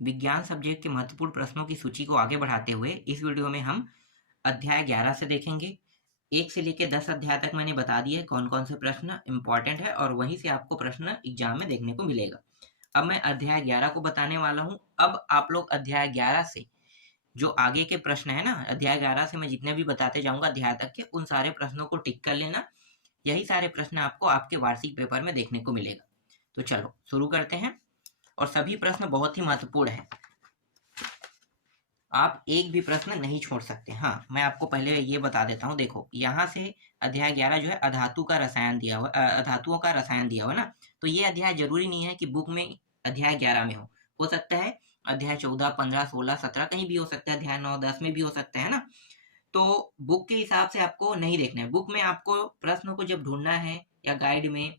विज्ञान सब्जेक्ट के महत्वपूर्ण प्रश्नों की सूची को आगे बढ़ाते हुए इस वीडियो में हम अध्याय 11 से देखेंगे। 1 से लेकर 10 अध्याय तक मैंने बता दिए कौन-कौन से प्रश्न इम्पोर्टेंट है और वहीं से आपको प्रश्न एग्जाम में देखने को मिलेगा। अब मैं अध्याय 11 को बताने वाला हूँ। अब आप लोग अध्याय 11 से जो आगे के प्रश्न है ना, अध्याय 11 से मैं जितने भी बताते जाऊँगा अध्याय तक के, उन सारे प्रश्नों को टिक कर लेना। यही सारे प्रश्न आपको आपके वार्षिक पेपर में देखने को मिलेगा। तो चलो शुरू करते हैं और सभी प्रश्न बहुत ही महत्वपूर्ण हैं। आप एक भी प्रश्न नहीं छोड़ सकते। हाँ, मैं आपको पहले ये बता देता हूँ। देखो, यहाँ से अध्याय 11 जो है अधातु का रसायन दिया हुआ अधातुओं का रसायन दिया हुआ है ना, तो ये अध्याय जरूरी नहीं है कि बुक में अध्याय 11 में हो सकता है अध्याय 14, 15, 16, 17 कहीं भी हो सकता है, अध्याय 9, 10 में भी हो सकता है ना। तो बुक के हिसाब से आपको नहीं देखना है। बुक में आपको प्रश्न को जब ढूंढना है या गाइड में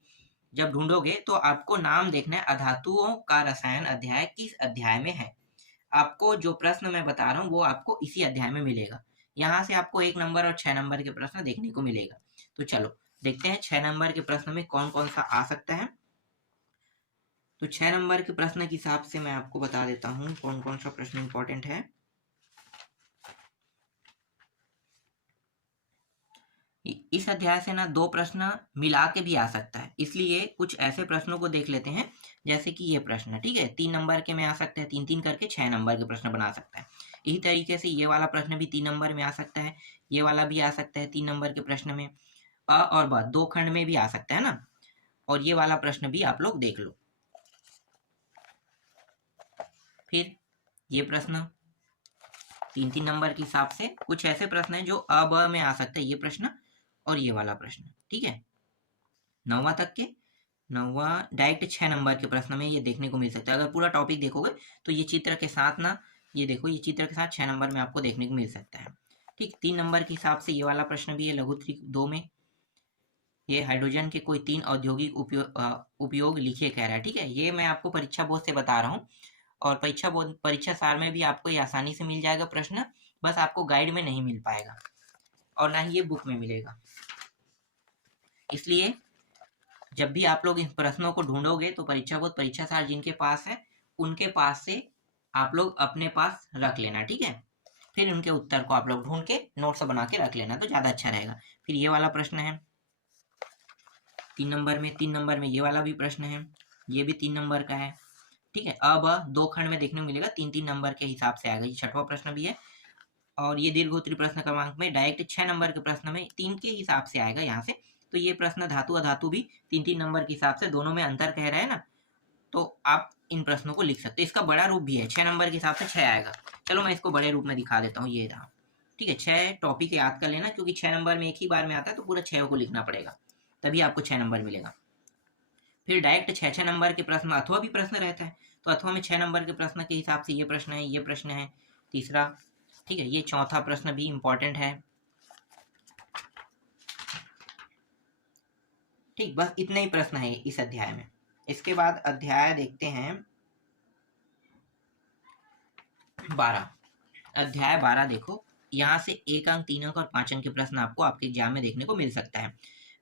जब ढूंढोगे तो आपको नाम देखना है, अधातुओं का रसायन अध्याय किस अध्याय में है। आपको जो प्रश्न मैं बता रहा हूँ वो आपको इसी अध्याय में मिलेगा। यहाँ से आपको 1 नंबर और 6 नंबर के प्रश्न देखने को मिलेगा। तो चलो देखते हैं 6 नंबर के प्रश्न में कौन कौन सा आ सकता है। तो 6 नंबर के प्रश्न के हिसाब से मैं आपको बता देता हूँ कौन कौन सा प्रश्न इंपॉर्टेंट है। इस अध्याय से ना 2 प्रश्न मिला के भी आ सकता है, इसलिए कुछ ऐसे प्रश्नों को देख लेते हैं जैसे कि ये प्रश्न, ठीक है, 3 नंबर के में आ सकते हैं, 3-3 करके 6 नंबर के प्रश्न बना सकता है। इसी तरीके से ये वाला प्रश्न भी 3 नंबर में आ सकता है, ये वाला भी आ सकता है 3 नंबर के प्रश्न में। अ और ब 2 खंड में भी आ सकता है ना, और ये वाला प्रश्न भी आप लोग देख लो। फिर ये प्रश्न 3-3 नंबर के हिसाब से कुछ ऐसे प्रश्न हैं जो अ ब में आ सकते हैं, ये प्रश्न और ये वाला प्रश्न, ठीक है। 9वां तक के 9वां डायरेक्ट 6 नंबर के प्रश्न में ये देखने को मिल सकता है। अगर पूरा टॉपिक देखोगे तो ये चित्र के साथ ना, ये देखो, ये चित्र के साथ 6 नंबर में आपको देखने को मिल सकता है, ठीक। 3 नंबर के हिसाब से ये वाला प्रश्न भी है लघु 2 में। ये हाइड्रोजन के कोई 3 औद्योगिक उपयोग लिखिए कह रहा है, ठीक है। ये मैं आपको परीक्षा बोर्ड से बता रहा हूँ और परीक्षा सार में भी आपको ये आसानी से मिल जाएगा प्रश्न, बस आपको गाइड में नहीं मिल पाएगा और ना ही ये बुक में मिलेगा। इसलिए जब भी आप लोग इन प्रश्नों को ढूंढोगे तो परीक्षा बोर्ड परीक्षा सार जिनके पास है उनके पास से आप लोग अपने पास रख लेना, ठीक है। फिर उनके उत्तर को आप लोग ढूंढ के नोट्स बना के रख लेना तो ज़्यादा अच्छा रहेगा। फिर ये वाला प्रश्न है 3 नंबर में, 3 नंबर में ये वाला भी प्रश्न है, ये भी 3 नंबर का है, ठीक है। अब 2 खंड में देखने को मिलेगा, 3-3 नंबर के हिसाब से आएगा। ये 6वां प्रश्न भी है और ये दीर्घोत्तरीय प्रश्न क्रमांक में डायरेक्ट 6 नंबर के प्रश्न में 3 के हिसाब से आएगा यहाँ से। तो ये प्रश्न धातु अधातु भी 3-3 नंबर के हिसाब से, दोनों में अंतर कह रहा है ना, तो आप इन प्रश्नों को लिख सकते हैं। इसका बड़ा रूप भी है, 6 नंबर के हिसाब से 6 आएगा। चलो मैं इसको बड़े रूप में दिखा देता हूँ, ये रहा, ठीक है। 6 टॉपिक याद कर लेना क्योंकि 6 नंबर में एक ही बार में आता है तो पूरा 6 को लिखना पड़ेगा, तभी आपको 6 नंबर मिलेगा। फिर डायरेक्ट 6-6 नंबर के प्रश्न अथवा भी प्रश्न रहता है, तो अथवा में 6 नंबर के प्रश्न के हिसाब से ये प्रश्न है, ये प्रश्न है, तीसरा, ठीक है। ये चौथा प्रश्न भी इंपॉर्टेंट है, ठीक। बस इतने ही प्रश्न है इस अध्याय में। इसके बाद अध्याय देखते हैं 12। अध्याय 12 देखो, यहाँ से 1 अंक, 3 अंक और 5 अंक के प्रश्न आपको आपके एग्जाम में देखने को मिल सकता है।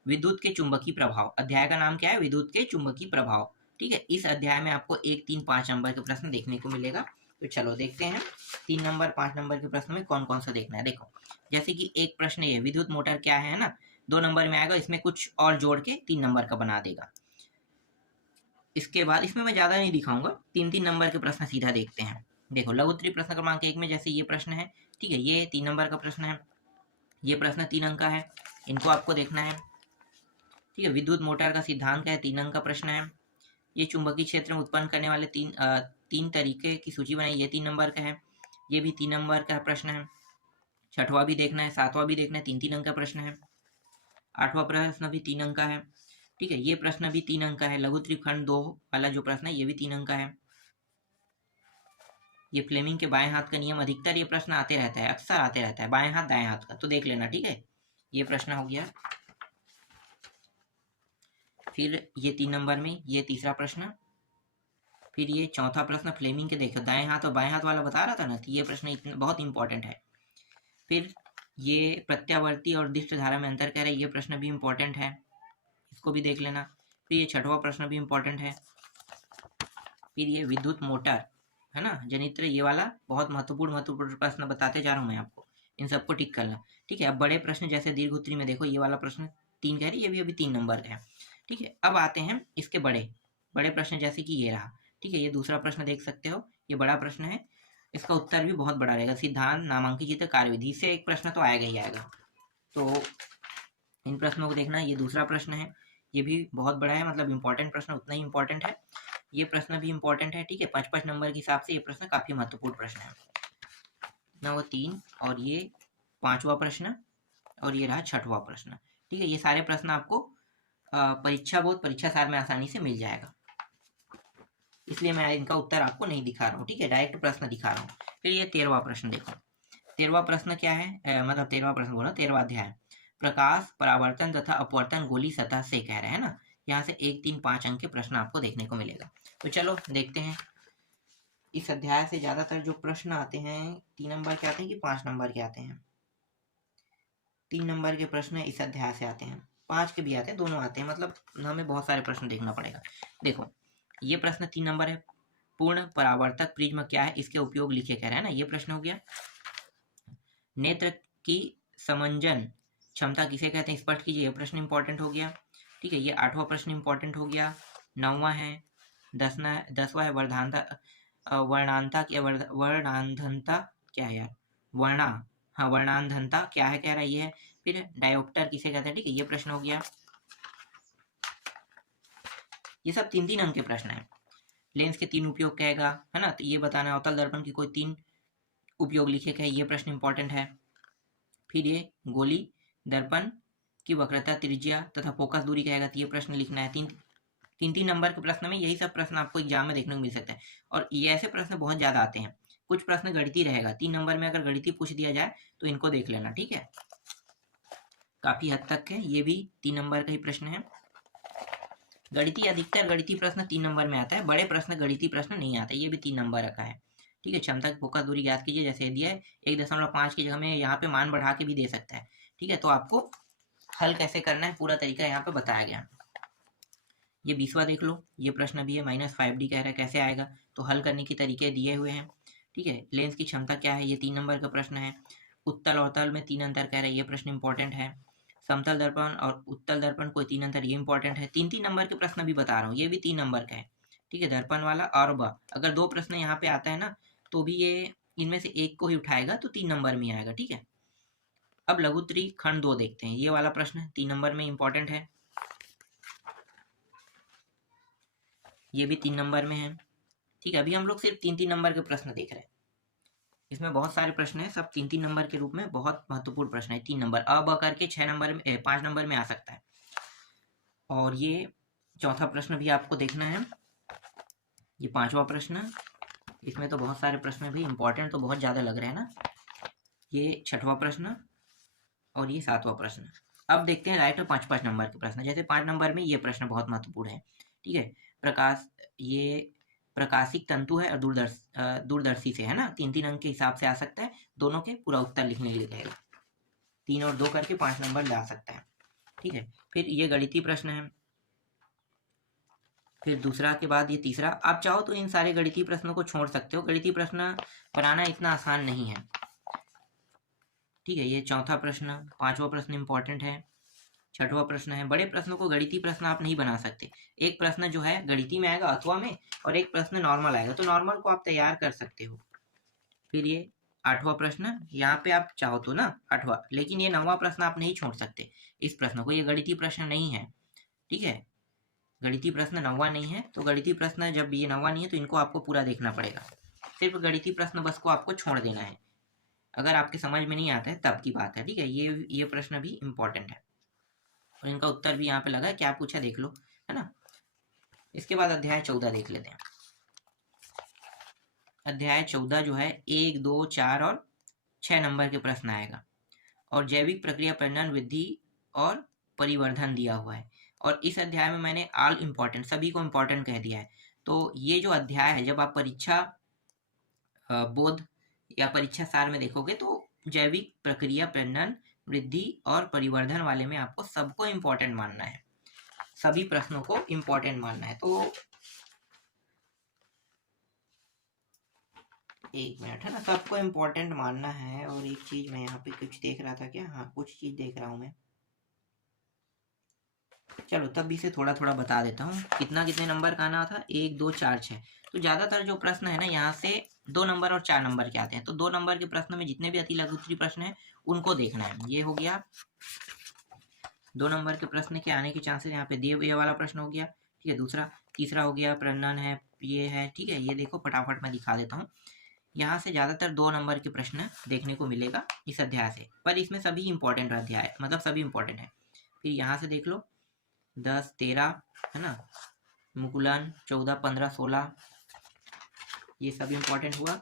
विद्युत के चुंबकीय प्रभाव, अध्याय का नाम क्या है, विद्युत के चुंबकीय प्रभाव, ठीक है। इस अध्याय में आपको 1, 3, 5 नंबर के प्रश्न देखने को मिलेगा। तो चलो देखते हैं 3 नंबर 5 नंबर के प्रश्न में कौन कौन सा देखना है। देखो, जैसे कि एक प्रश्न ये विद्युत मोटर क्या है ना, 2 नंबर में आएगा, इसमें कुछ और जोड़ के 3 नंबर का बना देगा। इसके बाद इसमें मैं ज्यादा नहीं दिखाऊंगा, 3-3 नंबर के प्रश्न सीधा देखते हैं। देखो, लघु उत्तरीय प्रश्न क्रमांक 1 में जैसे ये प्रश्न है, ठीक है, ये 3 नंबर का प्रश्न है, ये प्रश्न 3 अंक का है, इनको आपको देखना है, ठीक है। विद्युत मोटर का सिद्धांत क्या है, 3 अंक का प्रश्न है। ये चुंबकीय क्षेत्र में उत्पन्न करने वाले तीन तरीके की सूची बनाई, ये 3 नंबर का है, ये भी 3 नंबर का प्रश्न है। 6वां भी देखना है, 7वां भी देखना है, 3-3 अंक का प्रश्न है। 8वां प्रश्न भी 3 अंक का है, ठीक है। ये प्रश्न भी 3 अंक का है। लघु उत्तरीय खंड 2 वाला जो प्रश्न है ये भी 3 अंक का है। ये फ्लेमिंग के बाएं हाथ का नियम, अधिकतर ये प्रश्न आते रहता है, अक्सर आते रहता है, बाएं हाथ दाएं हाथ का, तो देख लेना, ठीक है। ये प्रश्न हो गया। फिर ये 3 नंबर में ये तीसरा प्रश्न, फिर ये चौथा प्रश्न फ्लेमिंग के, देखो दाएं हाथ और बाएं हाथ वाला बता रहा था ना, तो ये प्रश्न इतना बहुत इंपॉर्टेंट है। फिर ये प्रत्यावर्ती और दिष्ट धारा में अंतर कह रहे हैं, ये प्रश्न भी इंपॉर्टेंट है, इसको भी देख लेना। फिर ये 6वां प्रश्न भी इंपॉर्टेंट है। फिर ये विद्युत मोटर है ना, जनित्र ये वाला बहुत महत्वपूर्ण प्रश्न बताते जा रहा हूँ मैं आपको, इन सबको टिक करना। ठीक है, अब बड़े प्रश्न जैसे दीर्घ उत्तरी में देखो ये वाला प्रश्न 3 कह रही है, ये भी अभी 3 नंबर का है। ठीक है, अब आते हैं इसके बड़े बड़े प्रश्न जैसे कि ये रहा। ठीक है, ये दूसरा प्रश्न देख सकते हो, ये बड़ा प्रश्न है, इसका उत्तर भी बहुत बड़ा रहेगा। सिद्धांत नामांकित कार्यविधि से एक प्रश्न तो आएगा ही आएगा। तो इन प्रश्नों को देखना। ये दूसरा प्रश्न है, ये भी बहुत बड़ा है, मतलब इंपॉर्टेंट प्रश्न उतना ही इंपॉर्टेंट है। ये प्रश्न भी इंपॉर्टेंट है। ठीक है, 5-5 नंबर के हिसाब से ये प्रश्न काफी महत्वपूर्ण प्रश्न है ना। वो 3 और ये 5वां प्रश्न और ये रहा 6वां प्रश्न। ठीक है, ये सारे प्रश्न आपको परीक्षा बोर्ड परीक्षा सार में आसानी से मिल जाएगा, इसलिए मैं इनका उत्तर आपको नहीं दिखा रहा हूँ। ठीक है, डायरेक्ट प्रश्न दिखा रहा हूँ। फिर ये 13वां प्रश्न देखो। 13वां प्रश्न क्या है, मतलब 13वां प्रश्न बोला, 13वां अध्याय, प्रकाश परावर्तन तथा अपवर्तन गोली सतह से कह रहे हैं ना। यहाँ से 1, 3, 5 अंक के प्रश्न आपको देखने को मिलेगा। तो चलो देखते हैं। इस अध्याय से ज्यादातर जो प्रश्न आते हैं 3 नंबर के आते हैं कि 5 नंबर के आते हैं? 3 नंबर के प्रश्न इस अध्याय से आते हैं, 5 के भी आते हैं, दोनों आते हैं, मतलब हमें बहुत सारे प्रश्न देखना पड़ेगा। देखो ये प्रश्न 3 नंबर है, पूर्ण परावर्तक प्रिज्म क्या है, इसके उपयोग लिखे कह रहे हैं ना, ये प्रश्न हो गया। नेत्र की समंजन क्षमता किसे कहते हैं, स्पष्ट कीजिए, यह प्रश्न इंपॉर्टेंट हो गया। ठीक है, ये 8वां प्रश्न इंपॉर्टेंट हो गया। 9वां है, 10वां है वर्णांता वर्णांधनता क्या है यार, हाँ वर्णांधनता क्या है कह रहा है ये है। फिर डायोप्टर किसे कहते हैं, ठीक है, ये प्रश्न हो गया। ये सब 3-3 अंक के प्रश्न है। लेंस के 3 उपयोग कहेगा, है ना, तो ये बताना। अवतल दर्पण की कोई 3 उपयोग लिखे गए, ये प्रश्न इंपॉर्टेंट है। फिर ये गोली दर्पण की वक्रता त्रिज्या तथा फोकस दूरी कहेगा, तो ये प्रश्न लिखना है। 3-3 नंबर के प्रश्न में यही सब प्रश्न आपको एग्जाम में देखने को मिल सकता है, और ये ऐसे प्रश्न बहुत ज्यादा आते हैं। कुछ प्रश्न गणितीय रहेगा, 3 नंबर में अगर गणितीय पूछ दिया जाए तो इनको देख लेना। ठीक है, काफी हद तक है, ये भी 3 नंबर का ही प्रश्न है। गणितीय अधिकतर गणितीय प्रश्न 3 नंबर में आता है, बड़े प्रश्न गणितीय प्रश्न नहीं आता, ये भी 3 नंबर का है। ठीक है, क्षमता की फोकस दूरी ज्ञात कीजिए, जैसे दिया है 1.5 की जगह में यहाँ पे मान बढ़ा के भी दे सकता है। ठीक है, तो आपको हल कैसे करना है पूरा तरीका यहाँ पे बताया गया। ये 20वां देख लो, ये प्रश्न भी है, -5D कह रहा है, कैसे आएगा, तो हल करने के तरीके दिए हुए हैं। ठीक है, लेंस की क्षमता क्या है, ये 3 नंबर का प्रश्न है। उत्तल और तल में 3 अंतर कह रहा है, ये प्रश्न इंपॉर्टेंट है। समतल दर्पण और उत्तल दर्पण कोई 3 अंतर, ये इंपॉर्टेंट है। 3-3 नंबर के प्रश्न भी बता रहा हूँ, ये भी 3 नंबर का है। ठीक है, दर्पण वाला और अगर 2 प्रश्न यहाँ पे आता है ना, तो भी ये इनमें से एक को ही उठाएगा, तो 3 नंबर में आएगा। ठीक है, अब लघुत्तरी खंड 2 देखते हैं, ये वाला प्रश्न 3 नंबर में इंपॉर्टेंट है, ये भी 3 नंबर में है। ठीक है, अभी हम लोग सिर्फ 3-3 नंबर के प्रश्न देख रहे हैं, इसमें बहुत सारे प्रश्न हैं, सब 3-3 नंबर के रूप में बहुत महत्वपूर्ण प्रश्न है। 3 नंबर अब करके 6 नंबर में 5 नंबर में आ सकता है। और ये चौथा प्रश्न भी आपको देखना है, ये 5वां प्रश्न, इसमें तो बहुत सारे प्रश्न भी इंपॉर्टेंट तो बहुत ज्यादा लग रहे हैं ना। ये 6वां प्रश्न और ये 7वां प्रश्न। अब देखते हैं राइट और 5-5 नंबर के प्रश्न। जैसे 5 नंबर में ये प्रश्न बहुत महत्वपूर्ण है। ठीक है, ये प्रकाशिक तंतु है और दूरदर्शी से, है ना, 3-3 अंक के हिसाब से आ सकता है। दोनों के पूरा उत्तर लिखने के लिए कहेगा, 3 और 2 करके 5 नंबर ला सकता है। ठीक है, फिर ये गणितीय प्रश्न है, फिर दूसरा के बाद ये तीसरा। आप चाहो तो इन सारे गणितीय प्रश्नों को छोड़ सकते हो, गणितीय प्रश्न बनाना इतना आसान नहीं है। ठीक है, ये चौथा प्रश्न, 5वां प्रश्न इंपॉर्टेंट है, 6वां प्रश्न है। बड़े प्रश्नों को गणितीय प्रश्न आप नहीं बना सकते, एक प्रश्न जो है गणितीय में आएगा अथवा में, और एक प्रश्न नॉर्मल आएगा, तो नॉर्मल को आप तैयार कर सकते हो। फिर ये 8वां प्रश्न, यहाँ पे आप चाहो तो ना 8वां, लेकिन ये 9वां प्रश्न आप नहीं छोड़ सकते इस प्रश्न को, ये गणितीय प्रश्न नहीं है। ठीक है, गणितीय प्रश्न 9वां नहीं है, तो गणितीय प्रश्न जब ये 9वां नहीं है तो इनको आपको पूरा देखना पड़ेगा। सिर्फ गणितीय प्रश्न बस को आपको छोड़ देना है, अगर आपके समझ में नहीं आता है तब की बात है। ठीक है, ये प्रश्न भी इंपॉर्टेंट है, और इनका उत्तर भी यहाँ पे लगा है, क्या पूछा देख लो, है ना। इसके बाद अध्याय 14 देख लेते हैं। अध्याय 14 जो है 1, 2, 4 और 6 नंबर के प्रश्न आएगा, और जैविक प्रक्रिया प्रजनन वृद्धि और परिवर्धन दिया हुआ है। और इस अध्याय में मैंने ऑल इम्पोर्टेंट, सभी को इम्पोर्टेंट कह दिया है। तो ये जो अध्याय है, जब आप परीक्षा बोध या परीक्षा सार में देखोगे, तो जैविक प्रक्रिया प्रजनन वृद्धि और परिवर्धन वाले में आपको सबको इम्पोर्टेंट मानना है, सभी प्रश्नों को इम्पोर्टेंट मानना है। तो एक मिनट, है ना, सबको इम्पोर्टेंट मानना है। और एक चीज मैं यहाँ पे कुछ देख रहा था क्या, हाँ कुछ चीज देख रहा हूँ मैं। चलो तब भी से थोड़ा थोड़ा बता देता हूँ। कितना कितने नंबर का आना था, 1 2 4 6। तो ज्यादातर जो प्रश्न है ना यहाँ से 2 नंबर और 4 नंबर के आते हैं। तो 2 नंबर के प्रश्न में जितने भी अति लघु उत्तरीय प्रश्न है उनको देखना है। ये हो गया 2 नंबर के प्रश्न के आने के चांसेस यहाँ पे दिए, ये वाला प्रश्न हो गया, ठीक है। दूसरा, तीसरा हो गया प्रजनन है, ये है, ठीक है। ये देखो फटाफट मैं दिखा देता हूँ। यहाँ से ज्यादातर 2 नंबर के प्रश्न देखने को मिलेगा इस अध्याय से, पर इसमें सभी इंपॉर्टेंट अध्याय, मतलब सभी इंपॉर्टेंट है। फिर यहाँ से देख लो 10 13, है ना, मुकुलन 14 15 16, ये सब इंपॉर्टेंट हुआ।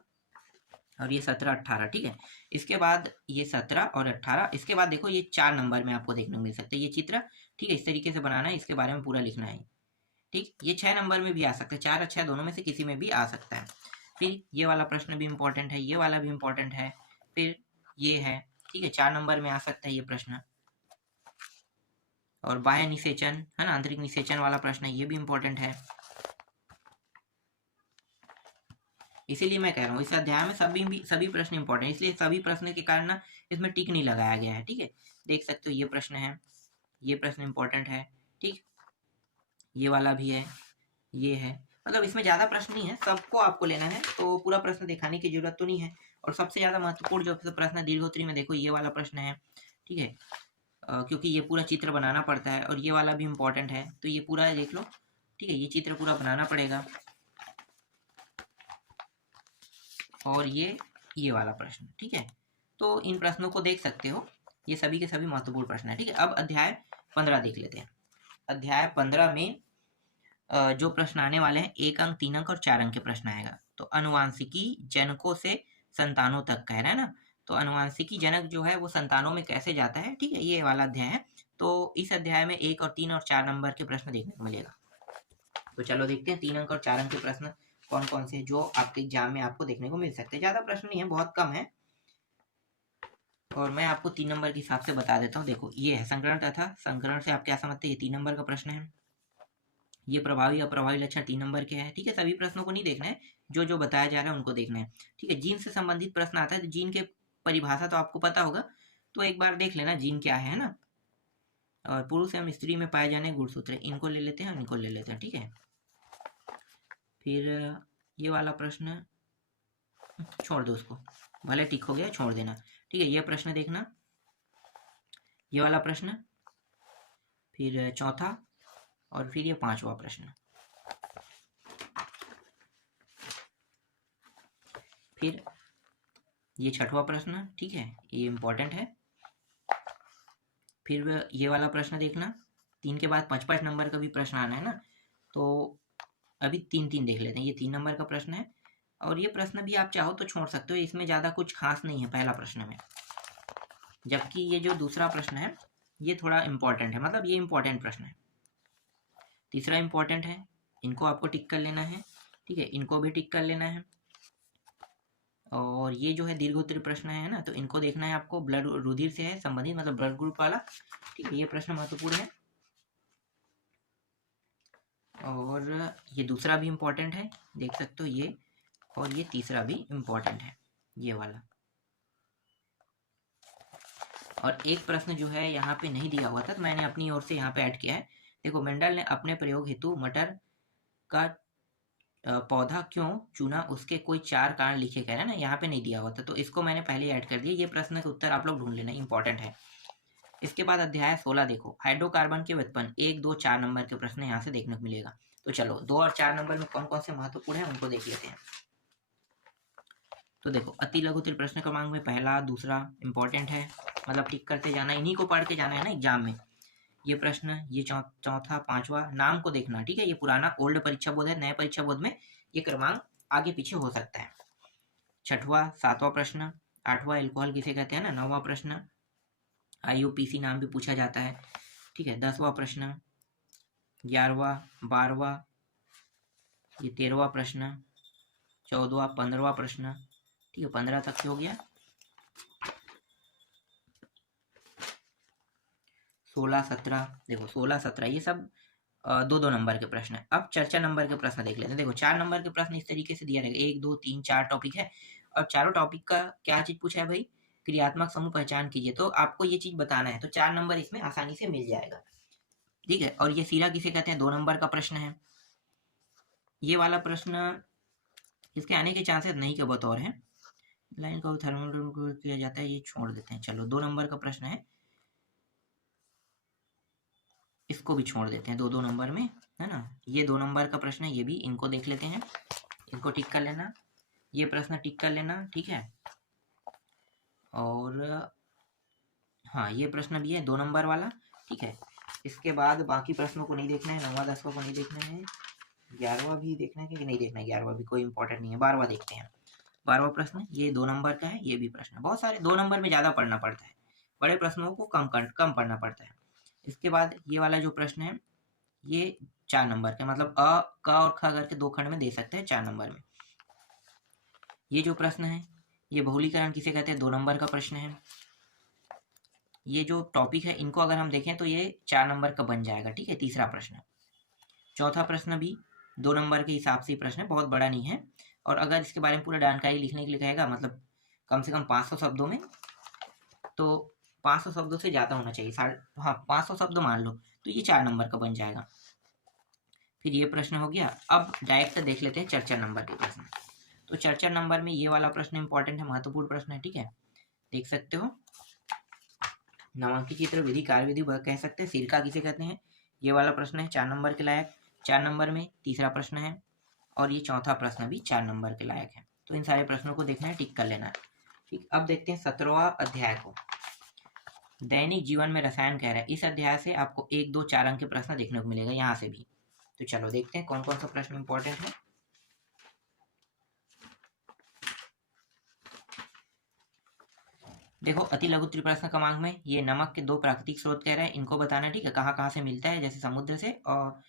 और ये 17 18, ठीक है। इसके बाद ये 17 और 18, इसके बाद देखो ये 4 नंबर में आपको देखने को मिल सकते हैं ये चित्र, ठीक है। इस तरीके से बनाना है, इसके बारे में पूरा लिखना है, ठीक। ये 6 नंबर में भी आ सकता है, 4 और 6 दोनों में से किसी में भी आ सकता है। फिर ये वाला प्रश्न भी इंपॉर्टेंट है, ये वाला भी इंपॉर्टेंट है। फिर ये है, ठीक है, 4 नंबर में आ सकता है ये प्रश्न। और बाह्य निषेचन, है ना, आंतरिक निषेचन वाला प्रश्न, ये भी इंपॉर्टेंट है। इसीलिए मैं कह रहा हूँ इस अध्याय में सभी प्रश्न इंपॉर्टेंट, इसलिए सभी प्रश्न के कारण ना इसमें टिक नहीं लगाया गया है, ठीक है। देख सकते हो ये प्रश्न है, ये प्रश्न इंपॉर्टेंट है, ठीक। ये वाला भी है, ये है, मतलब इसमें ज्यादा प्रश्न नहीं है, सबको आपको लेना है तो पूरा प्रश्न दिखाने की जरूरत तो नहीं है। और सबसे ज्यादा महत्वपूर्ण जो प्रश्न है दीर्घोत्तरी में, देखो ये वाला प्रश्न है, ठीक है। क्योंकि ये पूरा चित्र बनाना पड़ता है। और ये वाला भी इंपॉर्टेंट है, तो ये पूरा देख लो, ठीक है। ये चित्र पूरा बनाना पड़ेगा। और ये वाला प्रश्न, ठीक है। तो इन प्रश्नों को देख सकते हो, ये सभी के सभी महत्वपूर्ण प्रश्न है, ठीक है। अब अध्याय 15 देख लेते हैं। अध्याय 15 में जो प्रश्न आने वाले हैं 1 अंक 3 अंक और 4 अंक के प्रश्न आएगा। तो अनुवांशिकी जनकों से संतानों तक कह रहा है ना, तो अनुवांशिकी जनक जो है वो संतानों में कैसे जाता है, ठीक है, ये वाला अध्याय है। तो इस अध्याय में 1 और 3 और 4 नंबर के प्रश्न देखने को मिलेगा। तो चलो देखते हैं 3 अंक और 4 अंक के प्रश्न कौन कौन से जो आपके एग्जाम में आपको देखने को मिल सकते हैं। ज्यादा प्रश्न नहीं है, बहुत कम है। और मैं आपको 3 नंबर के हिसाब से बता देता हूँ। देखो ये है संकरण तथा संकरण से आप क्या समझते हैं, ये 3 नंबर का प्रश्न है। ये प्रभावी अप्रभावी लक्षण 3 नंबर के हैं, ठीक है। सभी प्रश्नों को नहीं देखना है, जो जो बताया जा रहा है उनको देखना है, ठीक है। जीन से संबंधित प्रश्न आता है, तो जीन के परिभाषा तो आपको पता होगा, तो एक बार देख लेना जीन क्या है ना। और पुरुष एवं स्त्री में पाए जाने गुणसूत्र, इनको ले लेते हैं, इनको ले लेते हैं, ठीक है। फिर ये वाला प्रश्न छोड़ दो, उसको भले टिक हो गया, छोड़ देना, ठीक है। ये प्रश्न देखना, ये वाला प्रश्न, फिर चौथा, और फिर ये 5वां प्रश्न। फिर ये 6वां प्रश्न, ठीक है, ये इंपॉर्टेंट है। फिर ये वाला प्रश्न देखना, 3 के बाद 5 नंबर का भी प्रश्न आना है ना, तो अभी 3 देख लेते हैं। ये 3 नंबर का प्रश्न है, और ये प्रश्न भी आप चाहो तो छोड़ सकते हो, इसमें ज़्यादा कुछ खास नहीं है पहला प्रश्न में। जबकि ये जो दूसरा प्रश्न है ये थोड़ा इंपॉर्टेंट है, मतलब ये इंपॉर्टेंट प्रश्न है। तीसरा इंपॉर्टेंट है, इनको आपको टिक कर लेना है, ठीक है, इनको भी टिक कर लेना है। और ये जो है दीर्घ उत्तरीय प्रश्न है ना, तो इनको देखना है आपको, ब्लड रुधिर से है संबंधित, मतलब ब्लड ग्रुप वाला, ठीक है। ये प्रश्न महत्वपूर्ण है। और ये दूसरा भी इम्पोर्टेंट है, देख सकते हो ये। और ये तीसरा भी इम्पोर्टेंट है, ये वाला। और एक प्रश्न जो है यहाँ पे नहीं दिया हुआ था, तो मैंने अपनी ओर से यहाँ पे ऐड किया है। देखो, मेंडल ने अपने प्रयोग हेतु मटर का पौधा क्यों चुना, उसके कोई 4 कारण लिखे गए हैं ना, यहाँ पे नहीं दिया हुआ था, तो इसको मैंने पहले ऐड कर दिया। ये प्रश्न के उत्तर आप लोग ढूंढ लेना, इंपॉर्टेंट है। इसके बाद अध्याय 16 देखो, हाइड्रोकार्बन के व्युत्पन्न, 1 2 4 नंबर के प्रश्न यहाँ से देखने को मिलेगा। तो चलो 2 और 4 नंबर में कौन कौन से महत्वपूर्ण है उनको देख लेते हैं। तो देखो, अति लघु उत्तरीय प्रश्न क्रमांक में पहला दूसरा इंपॉर्टेंट है, मतलब टिक करते जाना, इन्हीं को पढ़ के जाना है ना एग्जाम में। ये प्रश्न, ये चौथा 5वां, नाम को देखना, ठीक है। ये पुराना ओल्ड परीक्षा बोर्ड है, नए परीक्षा बोर्ड में ये क्रमांक आगे पीछे हो सकता है। 6वां 7वां प्रश्न, 8वां एल्कोहल किसे कहते हैं ना, 9वां प्रश्न, IUPAC नाम भी पूछा जाता है, ठीक है। 10वां प्रश्न, 11वां 12वां, ये 13वां प्रश्न, 14वां 15वां प्रश्न, ठीक है। 15 तक हो गया। 16 17, देखो 16 17 ये सब दो दो नंबर के प्रश्न है। अब चर्चा नंबर के प्रश्न देख लेते हैं। देखो 4 नंबर के प्रश्न इस तरीके से दिया रहेगा, 1 2 3 4 टॉपिक है और चारों टॉपिक का क्या चीज पूछा है भाई, क्रियात्मक समूह पहचान कीजिए। तो आपको ये चीज बताना है, तो 4 नंबर इसमें आसानी से मिल जाएगा, ठीक है। और ये सीरा किसे कहते हैं, 2 नंबर का प्रश्न है। ये वाला प्रश्न इसके आने के चांसेस नहीं के बतौर है। लाइन का थर्मोमीटर किया जाता है, ये छोड़ देते हैं। चलो 2 नंबर का प्रश्न है, इसको भी छोड़ देते हैं, 2 2 नंबर में है ना। ये 2 नंबर का प्रश्न है, ये भी इनको देख लेते हैं, इनको टिक कर लेना, ये प्रश्न टिक कर लेना, ठीक है। और हाँ ये प्रश्न भी है 2 नंबर वाला, ठीक है। इसके बाद बाकी प्रश्नों को नहीं देखना है, 9वां 10वां को नहीं देखना है, 11वां भी देखना है कि नहीं देखना है, 11वां भी कोई इंपॉर्टेंट नहीं है। 12वां देखते हैं। 12वां प्रश्न ये 2 नंबर का है, ये भी प्रश्न बहुत सारे 2 नंबर में ज़्यादा पढ़ना पड़ता है, बड़े प्रश्नों को कम पढ़ना पड़ता है। इसके बाद ये वाला जो प्रश्न है ये 4 नंबर का, मतलब अ क और ख करके 2 खंड में दे सकते हैं 4 नंबर में। ये जो प्रश्न है ये बहुलीकरण किसे कहते हैं, 2 नंबर का प्रश्न है। ये जो टॉपिक है इनको अगर हम देखें तो ये 4 नंबर का बन जाएगा, ठीक है। तीसरा प्रश्न, चौथा प्रश्न भी 2 नंबर के हिसाब से प्रश्न है, बहुत बड़ा नहीं है। और अगर इसके बारे में पूरा जानकारी लिखने के लिए कहेगा, मतलब कम से कम 500 शब्दों में, तो 500 शब्दों से ज़्यादा होना चाहिए, हाँ 500 शब्द मान लो, तो ये 4 नंबर का बन जाएगा। फिर ये प्रश्न हो गया। अब डायरेक्ट देख लेते हैं चर्चा नंबर के प्रश्न। तो चर्चा नंबर में ये वाला प्रश्न इंपॉर्टेंट है, महत्वपूर्ण प्रश्न है, ठीक है। देख सकते हो, नामांकित चित्र विधि कार्य विधि कह सकते हैं, सिरका किसे कहते हैं, ये वाला प्रश्न है 4 नंबर के लायक। 4 नंबर में तीसरा प्रश्न है और ये चौथा प्रश्न भी 4 नंबर के लायक है। तो इन सारे प्रश्नों को देखना है, टिक कर लेना है, ठीक। अब देखते हैं 17वां अध्याय को, दैनिक जीवन में रसायन कह रहा है। इस अध्याय से आपको 1 2 4 अंक के प्रश्न देखने को मिलेगा यहाँ से भी। तो चलो देखते हैं कौन कौन सा प्रश्न इंपॉर्टेंट है। देखो अति लघु त्रिप्रश्न क्रमांक में ये नमक के 2 प्राकृतिक स्रोत कह रहे हैं, इनको बताना, ठीक है। कहाँ कहाँ से मिलता है, जैसे समुद्र से और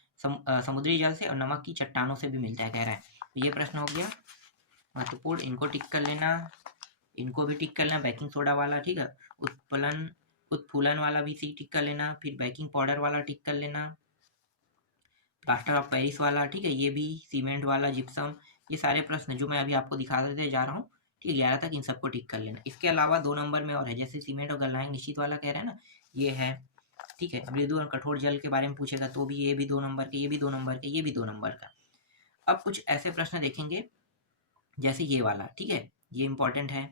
समुद्री जल से, और नमक की चट्टानों से भी मिलता है कह रहा है। तो ये प्रश्न हो गया महत्वपूर्ण, इनको टिक कर लेना, इनको भी टिक कर लेना, बेकिंग सोडा वाला, ठीक है। उत्फूलन वाला भी टिक कर लेना, फिर बेकिंग पाउडर वाला टिक कर लेना, प्लास्टर ऑफ पेरिस वाला, ठीक है, ये भी, सीमेंट वाला, जिप्सम, ये सारे प्रश्न जो मैं अभी आपको दिखा देते जा रहा हूँ, ठीक है। 11 तक इन सबको टिक कर लेना। इसके अलावा 2 नंबर में और है, जैसे सीमेंट और गलनायक निश्चित वाला कह रहे हैं ना, ये है, ठीक है। मृदु और कठोर जल के बारे में पूछेगा तो भी ये भी 2 नंबर के, ये भी 2 नंबर के, ये भी 2 नंबर का। अब कुछ ऐसे प्रश्न देखेंगे जैसे ये वाला, ठीक है, ये इंपॉर्टेंट है।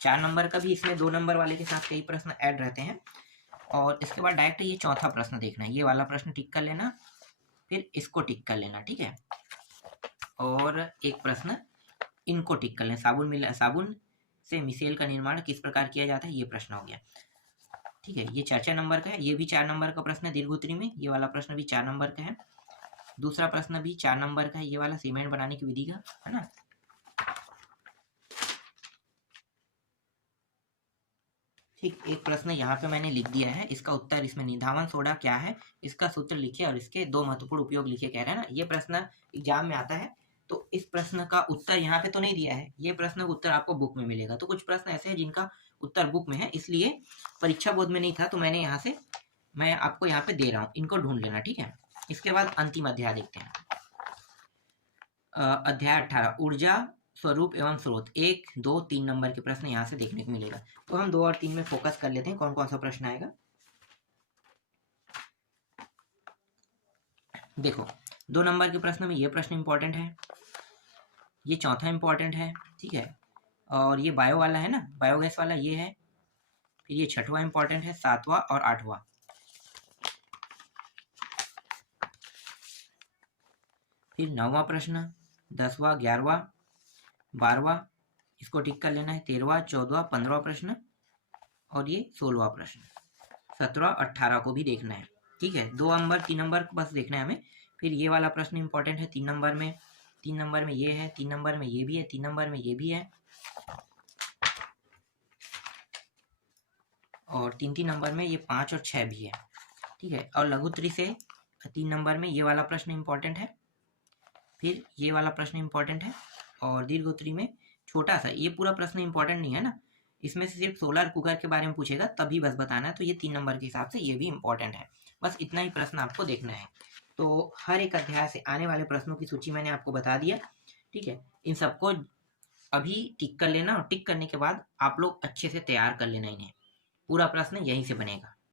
4 नंबर का भी, इसमें 2 नंबर वाले के साथ कई प्रश्न ऐड रहते हैं। और इसके बाद डायरेक्ट ये चौथा प्रश्न देखना है, ये वाला प्रश्न टिक कर लेना, फिर इसको टिक कर लेना, ठीक है। और एक प्रश्न इनको टिक कर लें, साबुन से मिसेल का निर्माण किस प्रकार किया जाता है, ये प्रश्न हो गया, ठीक है। ये 4 नंबर का है, ये भी 4 नंबर का प्रश्न है दीर्घोत्तरी में, ये वाला प्रश्न भी 4 नंबर का है। दूसरा प्रश्न भी 4 नंबर का है, ये वाला सीमेंट बनाने की विधि का, है ना। ठीक, एक प्रश्न यहाँ पे मैंने लिख दिया है, इसका उत्तर इसमें निधावन सोडा क्या है, इसका सूत्र लिखिए और इसके 2 महत्वपूर्ण उपयोग लिखिए कह रहे हैं ना। ये प्रश्न एग्जाम में आता है, तो इस प्रश्न का उत्तर यहाँ पे तो नहीं दिया है, ये प्रश्न का उत्तर आपको बुक में मिलेगा। तो कुछ प्रश्न ऐसे हैं जिनका उत्तर बुक में है, इसलिए परीक्षा बोर्ड में नहीं था, तो मैंने यहाँ से मैं आपको यहाँ पे दे रहा हूँ, इनको ढूंढ लेना, ठीक है। इसके बाद अंतिम अध्याय देखते हैं, अध्याय 18 ऊर्जा स्वरूप एवं स्रोत। 1 2 3 नंबर के प्रश्न यहाँ से देखने को मिलेगा। तो हम 2 और 3 में फोकस कर लेते हैं, कौन कौन सा प्रश्न आएगा। देखो 2 नंबर के प्रश्न में ये प्रश्न इंपॉर्टेंट है, ये चौथा इंपॉर्टेंट है, ठीक है। और ये बायो वाला है ना, बायोगैस वाला ये है। फिर ये 6वां इंपॉर्टेंट है, 7वां और 8वां। फिर 9वां प्रश्न, 10वां, 11वां, 12वां, इसको टिक कर लेना है। 13वां, 14वां, 15वां प्रश्न और ये 16वां प्रश्न। 17 18 को भी देखना है, ठीक है। 2 नंबर 3 नंबर को बस देखना है हमें। फिर ये वाला प्रश्न इंपॉर्टेंट है 3 नंबर में, 3 नंबर में ये है, 3 नंबर में ये भी है, 3 नंबर में ये भी है, और 3 नंबर में ये 5 और 6 भी है, ठीक है। और लघुत्तरी से 3 नंबर में ये वाला प्रश्न इंपॉर्टेंट है, फिर ये वाला प्रश्न इंपॉर्टेंट है, और दीर्घोत्तरी में छोटा सा, ये पूरा प्रश्न इंपॉर्टेंट नहीं है ना, इसमें से सिर्फ सोलर कुकर के बारे में पूछेगा तभी बस बताना है। तो ये 3 नंबर के हिसाब से ये भी इंपॉर्टेंट है, बस इतना ही प्रश्न आपको देखना है। तो हर एक अध्याय से आने वाले प्रश्नों की सूची मैंने आपको बता दिया। ठीक है, इन सबको अभी टिक कर लेना और टिक करने के बाद आप लोग अच्छे से तैयार कर लेना इन्हें। पूरा प्रश्न यहीं से बनेगा।